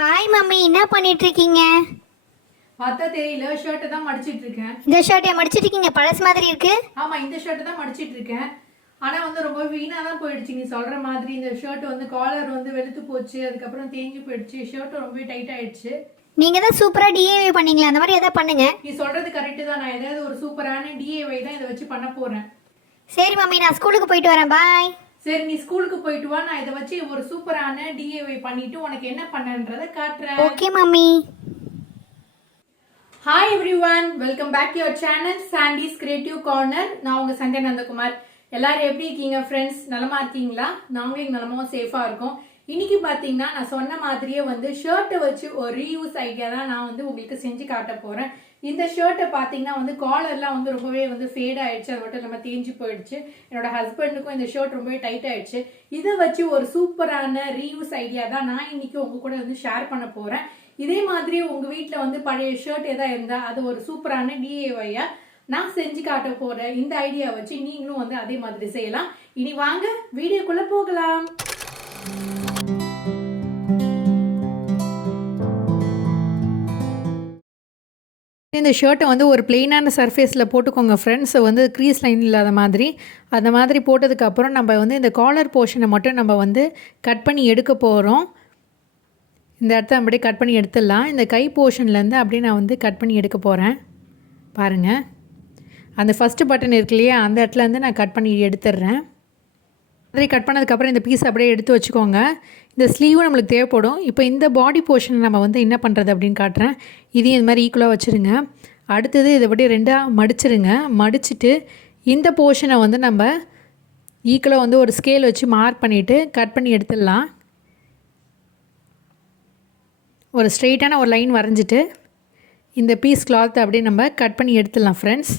Hi mummy, என்ன பண்ணிட்டு இருக்கீங்க? பார்த்தா தெரியல. ஷர்ட்டை தான் மடிச்சிட்டு இருக்கேன். இந்த ஷர்ட்டை மடிச்சிட்டு இருக்கீங்க? பழசு மாதிரி இருக்கு. ஆமா, இந்த ஷர்ட்டை தான் மடிச்சிட்டு இருக்கேன். ஆனா ரொம்ப வீணா தான் போயிடுச்சு. நீ சொல்ற மாதிரி இந்த ஷர்ட் காலர் வெளுத்து போச்சு, அதுக்கப்புறம் தேஞ்சு போயிடுச்சு. ஷர்ட் ரொம்பவே டைட் ஆயிடுச்சு. நீங்க தான் சூப்பரா டிஏவி பண்ணீங்களா, அந்த மாதிரி எதாவது பண்ணுங்க. நீ சொல்றது கரெக்டு தான். நான் ஏதாவது ஒரு சூப்பரான டிஏவை தான் இதை வச்சு பண்ண போறேன். சரி மம்மி, நான் ஸ்கூலுக்கு போயிட்டு வரேன். பாய். சரி, நீ ஸ்கூலுக்கு போயிட்டு வா. நான் இதை வச்சு ஒரு சூப்பரான டிஏவை பண்ணிட்டு உனக்கு என்ன பண்ணன்றதை காட்டுறேன். Okay mummy. Hi everyone, welcome back to your channel Sandy's Creative Corner. நான் உங்க சண்டே நந்தகுமார். எல்லாரும் எப்படி இருக்கீங்க ஃப்ரெண்ட்ஸ்? நலமா இருக்கீங்களா? நாங்களும் நலமாவும் சேஃபா இருக்கோம். இன்னைக்கு பாத்தீங்கன்னா நான் சொன்ன மாதிரியே ஷர்ட்டை வச்சு ஒரு ரீயூஸ் ஐடியா தான் நான் உங்களுக்கு செஞ்சு காட்ட போறேன். இந்த ஷர்ட்டை பாத்தீங்கன்னா காலர்லாம் ரொம்பவே ஃபேட் ஆயிடுச்சு. அது மட்டும் நம்ம தேஞ்சு போயிடுச்சு. என்னோட ஹஸ்பண்டுக்கும் இந்த ஷர்ட் ரொம்பவே டைட் ஆயிடுச்சு. இதை வச்சு ஒரு சூப்பரான ரீயூஸ் ஐடியா தான் நான் இன்னைக்கு உங்க கூட ஷேர் பண்ண போறேன். இதே மாதிரி உங்க வீட்டுல பழைய ஷர்ட் எதாவது இருந்தா அது ஒரு சூப்பரான டிஏவையா நான் செஞ்சு காட்ட போறேன். இந்த ஐடியா வச்சு நீங்களும் அதே மாதிரி செய்யலாம். இனி வாங்க வீடியோக்குள்ள போகலாம். இந்த ஷர்ட்டை ஒரு பிளெயினான சர்ஃபேஸில் போட்டுக்கோங்க ஃப்ரெண்ட்ஸ். க்ரீஸ் லைன் இல்லாத மாதிரி அந்த மாதிரி போட்டதுக்கப்புறம் நம்ம இந்த காலர் போர்ஷனை மட்டும் நம்ம கட் பண்ணி எடுக்க போகிறோம். இந்த இடத்த அப்படியே கட் பண்ணி எடுத்துடலாம். இந்த கை போர்ஷன்லேருந்து அப்படியே நான் கட் பண்ணி எடுக்க போகிறேன். பாருங்கள், அந்த ஃபஸ்ட்டு பட்டன் இருக்கு இல்லையா, அந்த இடத்துலேருந்து நான் கட் பண்ணி எடுத்துடுறேன். அதே கட் பண்ணதுக்கப்புறம் இந்த பீஸ் அப்படியே எடுத்து வச்சுக்கோங்க. இந்த ஸ்லீவும் நம்மளுக்கு தேவைப்படும். இப்போ இந்த பாடி போர்ஷனை நம்ம என்ன பண்ணுறது அப்படின்னு காட்டுறேன். இதையும் இது மாதிரி ஈக்குவலாக வச்சுருங்க. அடுத்தது இதை படி ரெண்டாக மடிச்சிருங்க. மடிச்சுட்டு இந்த போர்ஷனை நம்ம ஈக்குவலாக ஒரு ஸ்கேல் வச்சு மார்க் பண்ணிவிட்டு கட் பண்ணி எடுத்துடலாம். ஒரு ஸ்ட்ரெயிட்டான ஒரு லைன் வரைஞ்சிட்டு இந்த பீஸ் கிளாத்தை அப்படியே நம்ம கட் பண்ணி எடுத்துடலாம் ஃப்ரெண்ட்ஸ்.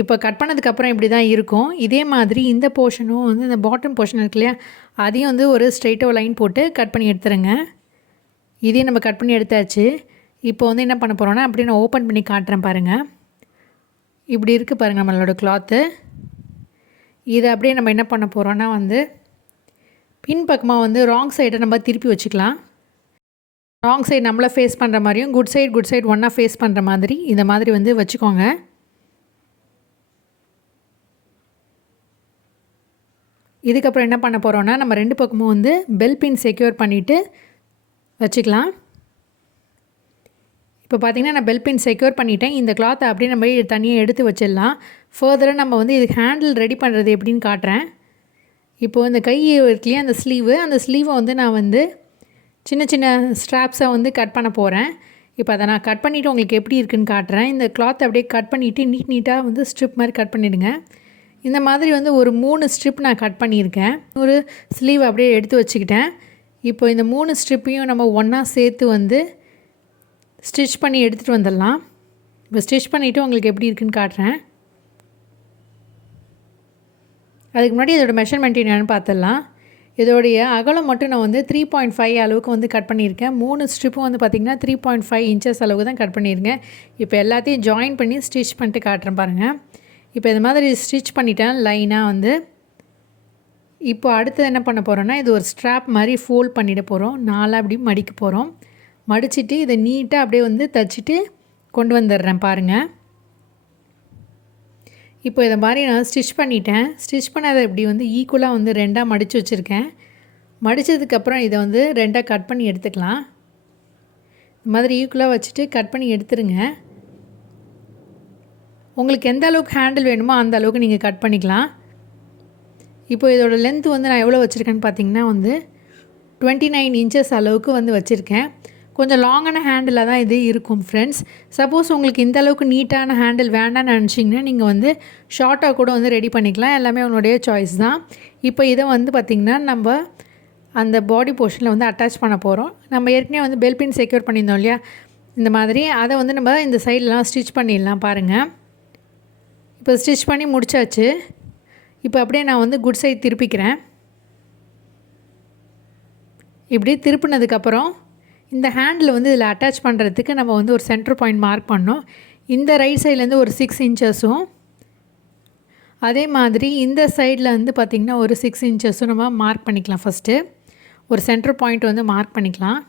இப்போ கட் பண்ணதுக்கப்புறம் இப்படி தான் இருக்கும். இதே மாதிரி இந்த போர்ஷனும் இந்த பாட்டம் போர்ஷன் இருக்கு இல்லையா, அதையும் ஒரு ஸ்ட்ரெயிட்டாக லைன் போட்டு கட் பண்ணி எடுத்துருங்க. இதையும் நம்ம கட் பண்ணி எடுத்தாச்சு. இப்போ என்ன பண்ண போகிறோன்னா அப்படியே நான் ஓப்பன் பண்ணி காட்டுறேன் பாருங்கள். இப்படி இருக்குது பாருங்கள் நம்மளோட கிளாத்து. இதை அப்படியே நம்ம என்ன பண்ண போகிறோன்னா பின்பக்கமாக ராங் சைடை நம்ம திருப்பி வச்சுக்கலாம். ராங் சைடு நம்மளை ஃபேஸ் பண்ணுற மாதிரியும் குட் சைடு ஒன்றா ஃபேஸ் பண்ணுற மாதிரி இந்த மாதிரி வச்சுக்கோங்க. இதுக்கப்புறம் என்ன பண்ண போகிறோன்னா நம்ம ரெண்டு பக்கமும் பெல் பின் செக்யூர் பண்ணிவிட்டு வச்சுக்கலாம். இப்போ பார்த்திங்கன்னா நான் பெல் பின் செக்யூர் பண்ணிட்டேன். இந்த கிளாத்தை அப்படியே நம்ம தனியாக எடுத்து வச்சிடலாம். ஃபர்தராக நம்ம இதுக்கு ஹேண்டில் ரெடி பண்ணுறது எப்படின்னு காட்டுறேன். இப்போது இந்த கை இருக்குல்லையா, அந்த ஸ்லீவை நான் சின்ன சின்ன ஸ்ட்ராப்ஸை கட் பண்ண போகிறேன். இப்போ அதை நான் கட் பண்ணிவிட்டு உங்களுக்கு எப்படி இருக்குதுன்னு காட்டுறேன். இந்த கிளாத்தை அப்படியே கட் பண்ணிவிட்டு நீட்டாக ஸ்ட்ரிப் மாதிரி கட் பண்ணிவிடுங்க. இந்த மாதிரி ஒரு 3 ஸ்ட்ரிப் நான் கட் பண்ணியிருக்கேன். ஒரு ஸ்லீவ் அப்படியே எடுத்து வச்சுக்கிட்டேன். இப்போ இந்த 3 ஸ்ட்ரிப்பையும் நம்ம ஒன்றா சேர்த்து ஸ்டிச் பண்ணி எடுத்துகிட்டு வந்துடலாம். இப்போ ஸ்டிச் பண்ணிவிட்டு உங்களுக்கு எப்படி இருக்குதுன்னு காட்டுறேன். அதுக்கு முன்னாடி இதோட மெஷர்மெண்ட் என்னென்னு பார்த்துடலாம். இதோடைய அகலம் மட்டும் நான் 3.5 அளவுக்கு கட் பண்ணியிருக்கேன். 3 ஸ்ட்ரிப்பும் பார்த்திங்கன்னா 3.5 இன்ச்சஸ் அளவுக்கு தான் கட் பண்ணியிருக்கேன். இப்போ எல்லாத்தையும் ஜாயின் பண்ணி ஸ்டிச் பண்ணிட்டு காட்டுறேன் பாருங்கள். இப்போ இது மாதிரி ஸ்டிச் பண்ணிட்டேன் லைனாக. இப்போ அடுத்து என்ன பண்ண போகிறோன்னா இது ஒரு ஸ்ட்ராப் மாதிரி ஃபோல்ட் பண்ணிட போகிறோம். 4 அப்படி மடிக்க போகிறோம். மடிச்சுட்டு இதை நீட்டாக அப்படியே தைச்சிட்டு கொண்டு வந்துடுறேன் பாருங்கள். இப்போ இதை மாதிரி நான் ஸ்டிச் பண்ணிட்டேன். ஸ்டிச் பண்ணதை இப்படி ஈக்குவலாக ரெண்டாக மடித்து வச்சுருக்கேன். மடித்ததுக்கப்புறம் இதை ரெண்டாக கட் பண்ணி எடுத்துக்கலாம். இந்த மாதிரி ஈக்குவலாக வச்சுட்டு கட் பண்ணி எடுத்துருங்க. உங்களுக்கு எந்த அளவுக்கு ஹேண்டில் வேணுமோ அந்த அளவுக்கு நீங்கள் கட் பண்ணிக்கலாம். இப்போ இதோட லென்த்து நான் எவ்வளோ வச்சுருக்கேன்னு பார்த்தீங்கன்னா 29 இன்ச்சஸ் அளவுக்கு வச்சுருக்கேன். கொஞ்சம் லாங்கான ஹேண்டிலாக தான் இது இருக்கும் ஃப்ரெண்ட்ஸ். சப்போஸ் உங்களுக்கு இந்த அளவுக்கு நீட்டான ஹேண்டில் வேண்டாம்னு நினச்சிங்கன்னா நீங்கள் ஷார்ட்டாக கூட ரெடி பண்ணிக்கலாம். எல்லாமே உங்களுடைய சாய்ஸ் தான். இப்போ இதை பார்த்திங்கன்னா நம்ம அந்த பாடி போர்ஷனில் அட்டாச் பண்ண போகிறோம். நம்ம ஏற்கனவே பெல் பின் செக்யூர் பண்ணியிருந்தோம் இல்லையா, இந்த மாதிரி அதை நம்ம இந்த சைட்லலாம் ஸ்டிச் பண்ணிடலாம் பாருங்கள். இப்போ ஸ்டிச் பண்ணி முடிச்சாச்சு. இப்போ அப்படியே நான் குட் சைடு திருப்பிக்கிறேன். இப்படி திருப்பினதுக்கப்புறம் இந்த ஹேண்டில் இதில் அட்டாச் பண்ணுறதுக்கு நம்ம ஒரு சென்டர் பாயிண்ட் மார்க் பண்ணோம். இந்த ரைட் சைட்லேருந்து ஒரு 6 இன்ச்சஸும் அதே மாதிரி இந்த சைடில் பார்த்திங்கன்னா ஒரு 6 இன்ச்சஸும் நம்ம மார்க் பண்ணிக்கலாம் ஃபஸ்ட்டு. ஒரு சென்டர் பாயிண்ட் வந்து மார்க் பண்ணிக்கலாம்.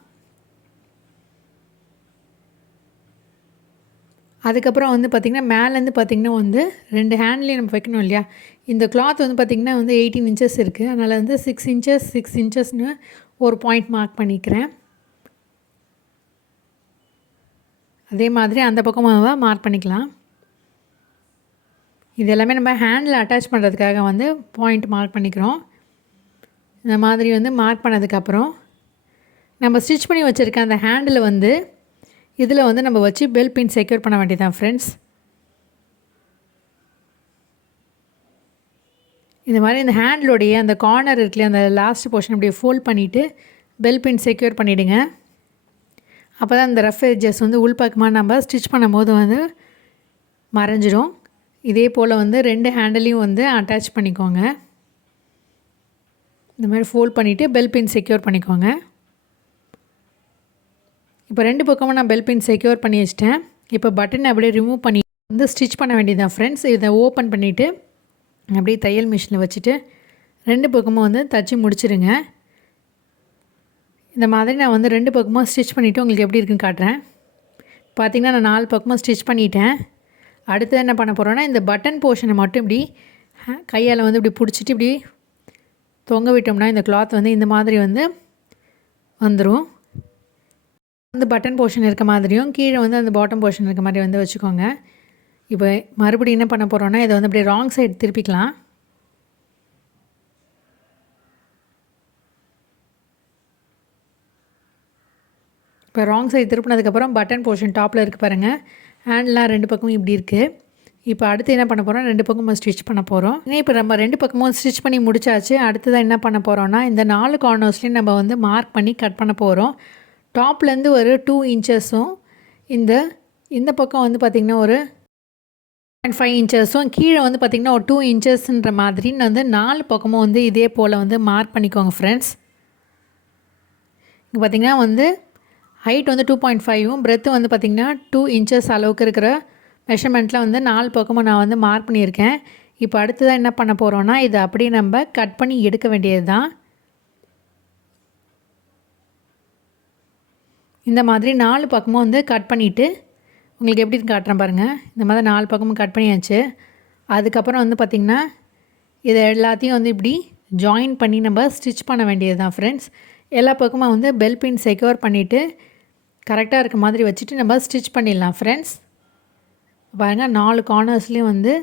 அதுக்கப்புறம் வந்து பார்த்திங்கன்னா மேலேருந்து பார்த்திங்கன்னா வந்து 2 ஹேண்ட்லேயும் நம்ம வைக்கணும் இல்லையா. இந்த கிளாத் வந்து பார்த்திங்கன்னா வந்து 18 இன்ச்சஸ் இருக்குது. அதனால் வந்து 6 இன்ச்சஸ் 6 இன்ச்சஸ்னு ஒரு பாயிண்ட் மார்க் பண்ணிக்கிறேன். அதே மாதிரி அந்த பக்கமாக மார்க் பண்ணிக்கலாம். இது எல்லாமே நம்ம ஹேண்டில் அட்டாச் பண்ணுறதுக்காக வந்து பாயிண்ட் மார்க் பண்ணிக்கிறோம். இந்த மாதிரி வந்து மார்க் பண்ணதுக்கப்புறம் நம்ம ஸ்டிச் பண்ணி வச்சுருக்க அந்த ஹேண்டில் வந்து இதில் வந்து நம்ம வச்சு பெல் பின் செக்யூர் பண்ண வேண்டியதான் ஃப்ரெண்ட்ஸ். இந்த மாதிரி இந்த ஹேண்டிலோடைய அந்த கார்னர் இருக்குல்லையா, அந்த லாஸ்ட் போர்ஷன் அப்படியே ஃபோல்ட் பண்ணிவிட்டு பெல் பின் செக்யூர் பண்ணிவிடுங்க. அப்போ தான் இந்த ரஃப் எட்ஜஸ் வந்து உள்பக்கமாக நம்ம ஸ்டிச் பண்ணும்போது வந்து மறைஞ்சிடும். இதே போல் வந்து 2 ஹேண்டிலையும் வந்து அட்டாச் பண்ணிக்கோங்க. இந்த மாதிரி ஃபோல்ட் பண்ணிவிட்டு பெல் பின் செக்யூர் பண்ணிக்கோங்க. இப்போ 2 பக்கமும் நான் பெல் பின் செக்யூர் பண்ணி வச்சிட்டேன். இப்போ பட்டன் அப்படியே ரிமூவ் பண்ணி வந்து ஸ்டிச் பண்ண வேண்டியதான் ஃப்ரெண்ட்ஸ். இதை ஓப்பன் பண்ணிவிட்டு அப்படியே தையல் மிஷினில் வச்சுட்டு 2 பக்கமும் வந்து தச்சு முடிச்சிடுங்க. இந்த மாதிரி நான் வந்து 2 பக்கமும் ஸ்டிச் பண்ணிவிட்டு உங்களுக்கு எப்படி இருக்குன்னு காட்டுறேன். பார்த்திங்கன்னா நான் 4 பக்கமும் ஸ்டிச் பண்ணிட்டேன். அடுத்து என்ன பண்ண போகிறோன்னா, இந்த பட்டன் போர்ஷனை மட்டும் இப்படி கையால் வந்து இப்படி பிடிச்சிட்டு இப்படி தொங்க விட்டோம்னா இந்த கிளாத் வந்து இந்த மாதிரி வந்து வந்துடும். வந்து பட்டன் போர்ஷன் இருக்க மாதிரியும் கீழே வந்து அந்த பாட்டம் போர்ஷன் இருக்க மாதிரி வந்து வச்சுக்கோங்க. இப்போ மறுபடியும் என்ன பண்ண போகிறோன்னா, இதை வந்து அப்படியே ராங் சைடு திருப்பிக்கலாம். இப்போ ராங் சைடு திருப்பினதுக்கப்புறம் பட்டன் போர்ஷன் டாப்பில் இருக்குது பாருங்கள். ஹேண்ட்லாம் 2 பக்கமும் இப்படி இருக்குது. இப்போ அடுத்து என்ன பண்ண போகிறோம், 2 பக்கமும் ஸ்டிச் பண்ண போகிறோம். இப்போ நம்ம 2 பக்கமும் ஸ்டிச் பண்ணி முடிச்சாச்சு. அடுத்ததான் என்ன பண்ண போகிறோன்னா, இந்த 4 கார்னர்ஸ்லையும் நம்ம வந்து மார்க் பண்ணி கட் பண்ண போகிறோம். டாப்லேருந்து ஒரு 2 இன்ச்சஸும் இந்த பக்கம் வந்து பார்த்திங்கன்னா ஒரு 5 இன்ச்சஸும் கீழே வந்து பார்த்திங்கன்னா ஒரு 2 இன்ச்சஸ்ன்ற மாதிரி வந்து 4 பக்கமும் வந்து இதே போல் வந்து மார்க் பண்ணிக்கோங்க ஃப்ரெண்ட்ஸ். இங்கே பார்த்திங்கன்னா வந்து ஹைட் வந்து 2.5ம் பிரெத்து வந்து பார்த்திங்கன்னா 2 இன்ச்சஸ் அளவுக்கு இருக்கிற மெஷர்மெண்ட்டில் வந்து 4 பக்கமும் நான் வந்து மார்க் பண்ணியிருக்கேன். இப்போ அடுத்ததாக என்ன பண்ண போகிறோன்னா, இதை அப்படியே நம்ம கட் பண்ணி எடுக்க வேண்டியது தான். இந்த மாதிரி 4 பக்கமும் வந்து கட் பண்ணிவிட்டு உங்களுக்கு எப்படி காட்டுறேன் பாருங்கள். இந்த மாதிரி 4 பக்கமும் கட் பண்ணியாச்சு. அதுக்கப்புறம் வந்து பார்த்திங்கன்னா இதை எல்லாத்தையும் வந்து இப்படி ஜாயின் பண்ணி நம்ம ஸ்டிச் பண்ண வேண்டியது தான் ஃப்ரெண்ட்ஸ். எல்லா பக்கமும் வந்து பெல் பின் செக்யூர் பண்ணிவிட்டு கரெக்டாக இருக்க மாதிரி வச்சுட்டு நம்ம ஸ்டிச் பண்ணிடலாம் ஃப்ரெண்ட்ஸ். பாருங்கள் 4 கார்னர்ஸ்லேயும் வந்து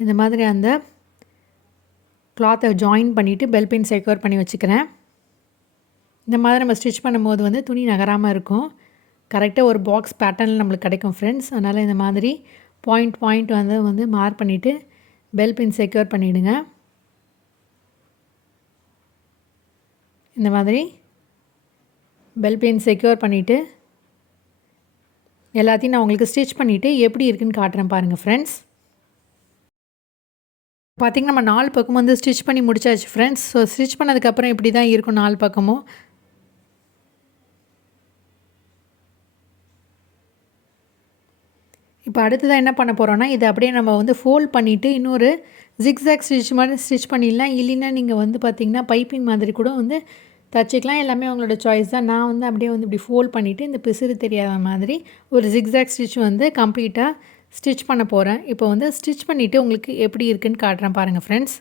இந்த மாதிரி அந்த கிளாத்தை ஜாயின் பண்ணிவிட்டு பெல் பின் செக்யூர் பண்ணி வச்சுக்கிறேன். இந்த மாதிரி நம்ம ஸ்டிச் பண்ணும்போது வந்து துணி நகராமல் இருக்கும். கரெக்டாக ஒரு பாக்ஸ் பேட்டர்னில் நம்மளுக்கு கிடைக்கும் ஃப்ரெண்ட்ஸ். அதனால் இந்த மாதிரி பாயிண்ட் வந்து மார்க் பண்ணிவிட்டு பெல் பின் செக்யூர் பண்ணிவிடுங்க. இந்த மாதிரி பெல் பின் செக்யூர் பண்ணிவிட்டு எல்லாத்தையும் நான் உங்களுக்கு ஸ்டிச் பண்ணிவிட்டு எப்படி இருக்குன்னு காட்டுறேன் பாருங்கள் ஃப்ரெண்ட்ஸ். பார்த்திங்கன்னா நம்ம 4 பக்கமும் வந்து ஸ்டிச் பண்ணி முடிச்சாச்சு ஃப்ரெண்ட்ஸ். ஸோ ஸ்டிச் பண்ணதுக்கப்புறம் இப்படி தான் இருக்கும் 4 பக்கமும். இப்போ அடுத்ததான் என்ன பண்ண போகிறோன்னா, இதை அப்படியே நம்ம வந்து ஃபோல்ட் பண்ணிவிட்டு இன்னொரு ஜிக்ஸாக் ஸ்டிச் மாதிரி ஸ்டிச் பண்ணிடலாம். இல்லைன்னா நீங்கள் வந்து பார்த்திங்கன்னா பைப்பிங் மாதிரி கூட வந்து தச்சுக்கலாம். எல்லாமே உங்களோட சாய்ஸ் தான். நான் வந்து அப்படியே வந்து இப்படி ஃபோல்ட் பண்ணிவிட்டு இந்த பிசுறு தெரியாத மாதிரி ஒரு ஜிக்ஸாக் ஸ்டிச் வந்து கம்ப்ளீட்டாக ஸ்டிச் பண்ண போகிறேன். இப்போ வந்து ஸ்டிச் பண்ணிவிட்டு உங்களுக்கு எப்படி இருக்குன்னு காட்டுறேன் பாருங்கள் ஃப்ரெண்ட்ஸ்.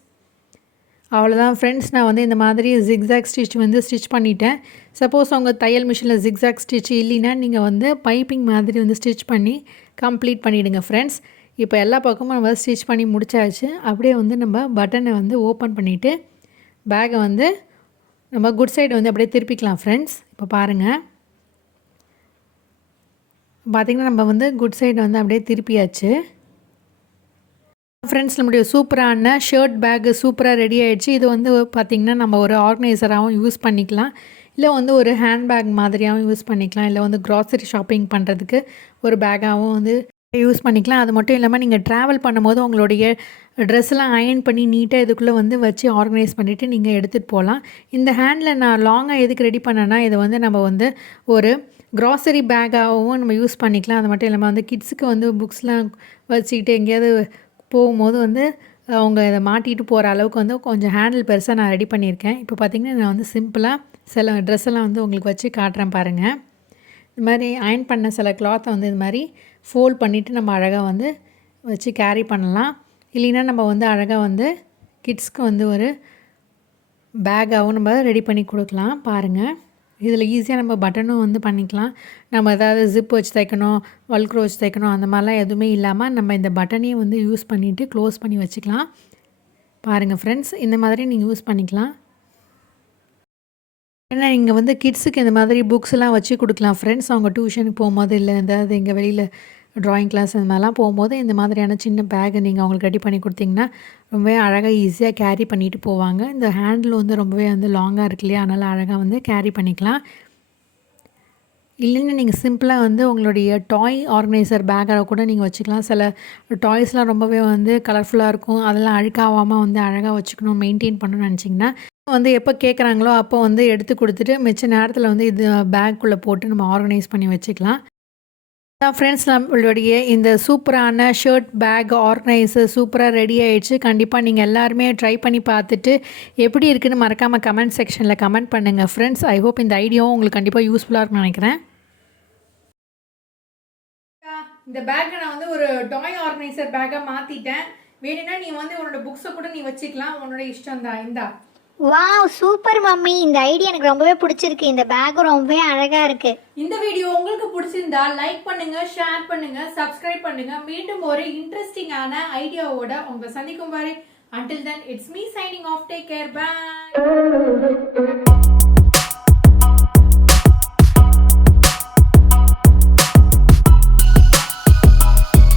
அவ்வளோதான் ஃப்ரெண்ட்ஸ், நான் வந்து இந்த மாதிரி ஜிக்ஸாக் ஸ்டிச் வந்து ஸ்டிச் பண்ணிட்டேன். சப்போஸ் உங்கள் தையல் மிஷினில் ஜிக்ஸாக் ஸ்டிச் இல்லைன்னா நீங்கள் வந்து பைப்பிங் மாதிரி வந்து ஸ்டிச் பண்ணி கம்ப்ளீட் பண்ணிவிடுங்க ஃப்ரெண்ட்ஸ். இப்போ எல்லா பக்கமும் நம்ம ஸ்டிச் பண்ணி முடிச்சாச்சு. அப்படியே வந்து நம்ம பட்டனை வந்து ஓப்பன் பண்ணிவிட்டு பேக்கை வந்து நம்ம குட் சைடு வந்து அப்படியே திருப்பிக்கலாம் ஃப்ரெண்ட்ஸ். இப்போ பாருங்கள், பார்த்திங்கன்னா நம்ம வந்து குட் சைடு வந்து அப்படியே திருப்பியாச்சு ஃப்ரெண்ட்ஸ். நம்முடைய சூப்பரான ஷர்ட் பேக்கு சூப்பராக ரெடி ஆகிடுச்சு. இது வந்து பார்த்திங்கன்னா நம்ம ஒரு ஆர்கனைசராகவும் யூஸ் பண்ணிக்கலாம், இல்லை வந்து ஒரு ஹேண்ட் பேக் மாதிரியாகவும் யூஸ் பண்ணிக்கலாம், இல்லை வந்து க்ராசரி ஷாப்பிங் பண்ணுறதுக்கு ஒரு பேக்காகவும் வந்து யூஸ் பண்ணிக்கலாம். அது மட்டும் இல்லாமல் நீங்கள் ட்ராவல் பண்ணும்போது உங்களுடைய ட்ரெஸ்லாம் அயர்ன் பண்ணி நீட்டாக இதுக்குள்ளே வந்து வச்சு ஆர்கனைஸ் பண்ணிவிட்டு நீங்கள் எடுத்துகிட்டு போகலாம். இந்த ஹேண்டில் நான் லாங்காக எதுக்கு ரெடி பண்ணேன்னா, இதை வந்து நம்ம வந்து ஒரு க்ராசரி பேக்காகவும் நம்ம யூஸ் பண்ணிக்கலாம். அது மட்டும் இல்லாமல் வந்து கிட்ஸுக்கு வந்து புக்ஸ்லாம் வச்சுக்கிட்டு எங்கேயாவது போகும்போது வந்து அவங்க இதை மாட்டிட்டு போகிற அளவுக்கு வந்து கொஞ்சம் ஹேண்டில் பெருசாக நான் ரெடி பண்ணியிருக்கேன். இப்போ பார்த்திங்கன்னா நான் வந்து சிம்பிளாக சில ட்ரெஸ் எல்லாம் வந்து உங்களுக்கு வச்சு காட்டுறேன் பாருங்கள். இது மாதிரி அயர்ன் பண்ண சில கிளாத்தை வந்து இது மாதிரி ஃபோல்ட் பண்ணிவிட்டு நம்ம அழகாக வந்து வச்சு கேரி பண்ணலாம். இல்லைன்னா நம்ம வந்து அழகாக வந்து கிட்ஸ்க்கு வந்து ஒரு பேக்காகவும் நம்ம ரெடி பண்ணி கொடுக்கலாம். பாருங்கள், இதில் ஈஸியாக நம்ம பட்டனும் வந்து பண்ணிக்கலாம். நம்ம ஏதாவது ஜிப் வச்சு தைக்கணும், வல்க்ரோ வச்சு தைக்கணும் அந்த மாதிரிலாம் எதுவுமே இல்லாமல் நம்ம இந்த பட்டனையும் வந்து யூஸ் பண்ணிவிட்டு க்ளோஸ் பண்ணி வச்சுக்கலாம். பாருங்கள் ஃப்ரெண்ட்ஸ், இந்த மாதிரி நீங்கள் யூஸ் பண்ணிக்கலாம். ஏன்னா நீங்கள் வந்து கிட்ஸுக்கு இந்த மாதிரி புக்ஸ்லாம் வச்சு கொடுக்கலாம் ஃப்ரெண்ட்ஸ். அவங்க டியூஷனுக்கு போகும்போது இல்லை ஏதாவது எங்கள் வெளியில் ட்ராயிங் கிளாஸ் இந்த மாதிரிலாம் போகும்போது இந்த மாதிரியான சின்ன பேக்கை நீங்கள் அவங்களுக்கு ரெடி பண்ணி கொடுத்தீங்கன்னா ரொம்பவே அழகாக ஈஸியாக கேரி பண்ணிட்டு போவாங்க. இந்த ஹேண்டில் வந்து ரொம்பவே வந்து லாங்காக இருக்கு இல்லையா, அதனால் அழகாக வந்து கேரி பண்ணிக்கலாம். இல்லைன்னா நீங்கள் சிம்பிளாக வந்து உங்களுடைய டாய் ஆர்கனைசர் பேக்காக கூட நீங்கள் வச்சுக்கலாம். சில டாய்ஸ்லாம் ரொம்பவே வந்து கலர்ஃபுல்லாக இருக்கும், அதெல்லாம் அழுக்காகாமல் வந்து அழகாக வச்சுக்கணும், மெயின்டைன் பண்ணணும்னு நினச்சிங்கன்னா வந்து எப்போ கேட்குறாங்களோ அப்போ வந்து எடுத்து கொடுத்துட்டு மிச்ச நேரத்தில் வந்து இது பேக்குள்ளே போட்டு நம்ம ஆர்கனைஸ் பண்ணி வச்சுக்கலாம். ஃப்ரெண்ட்ஸ், நம்மளுடைய இந்த சூப்பரான ஷர்ட் பேக் ஆர்கனைசர் சூப்பராக ரெடி ஆகிடுச்சு. கண்டிப்பாக நீங்கள் எல்லாருமே ட்ரை பண்ணி பார்த்துட்டு எப்படி இருக்குன்னு மறக்காமல் கமெண்ட் செக்ஷனில் கமெண்ட் பண்ணுங்கள் ஃப்ரெண்ட்ஸ். ஐ ஹோப் இந்த ஐடியாவும் உங்களுக்கு கண்டிப்பாக யூஸ்ஃபுல்லாக இருக்குன்னு நினைக்கிறேன். இந்த பேக்கை நான் வந்து ஒரு டாய் ஆர்கனைசர் பேக்காக மாற்றிட்டேன். வேணும்னா நீ வந்து உன்னோட புக்ஸை கூட நீ வச்சுக்கலாம், உன்னோட இஷ்டம் தான். இந்தா. Wow, super mummy. இந்த ஐடியா எனக்கு ரொம்பவே பிடிச்சிருக்கு. இந்த பேக் ரொம்பவே அழகா இருக்கு. இந்த வீடியோ உங்களுக்கு பிடிச்சிருந்தா லைக் பண்ணுங்க, ஷேர் பண்ணுங்க, சப்ஸ்கிரைப் பண்ணுங்க. மீண்டும் ஒரு இன்ட்ரெஸ்டிங்கான ஐடியாவோட உங்களை சந்திக்கும் வரை until then it's me signing off. Take care. Bye.